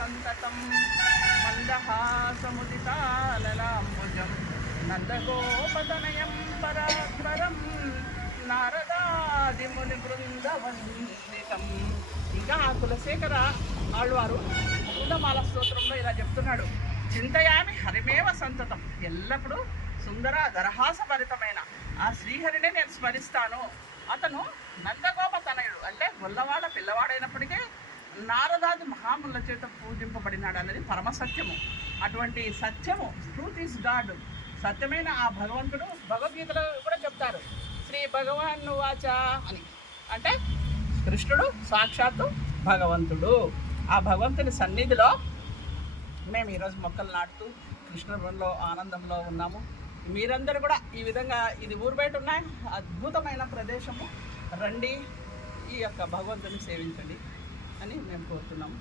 సంతతం మందహాసముదితాలలాంబుజం నందగోపతనయం పరాత్పరం నారదాదిముని బృందవందితం. ఇంకా ఆ కులశేఖర ఆళ్వారు ముకుందమాల స్తోత్రంలో ఇలా చెప్తున్నాడు, చింతయామి హరిమేవ సంతతం. ఎల్లప్పుడూ సుందర దరహాసభరితమైన ఆ శ్రీహరినే నేను స్మరిస్తాను. అతను నందగోపతనయుడు అంటే గొల్లవాళ్ళ పిల్లవాడైనప్పటికీ నారదాది మహాముల చేత పూజింపబడినాడు అన్నది పరమసత్యము. అటువంటి సత్యము, ట్రూత్ ఈజ్ గాడ్, సత్యమైన ఆ భగవంతుడు భగవద్గీతలో కూడా చెప్తారు, శ్రీ భగవాన్ వాచ అని. అంటే కృష్ణుడు సాక్షాత్తు భగవంతుడు. ఆ భగవంతుని సన్నిధిలో మేము ఈరోజు మొక్కలు నాటుతూ కృష్ణుడిలో ఆనందంలో ఉన్నాము. మీరందరూ కూడా ఈ విధంగా, ఇది ఊరు బయట ఉన్న అద్భుతమైన ప్రదేశము, రండి ఈ యొక్క భగవంతుని సేవించండి అని మేము కోరుతున్నాము.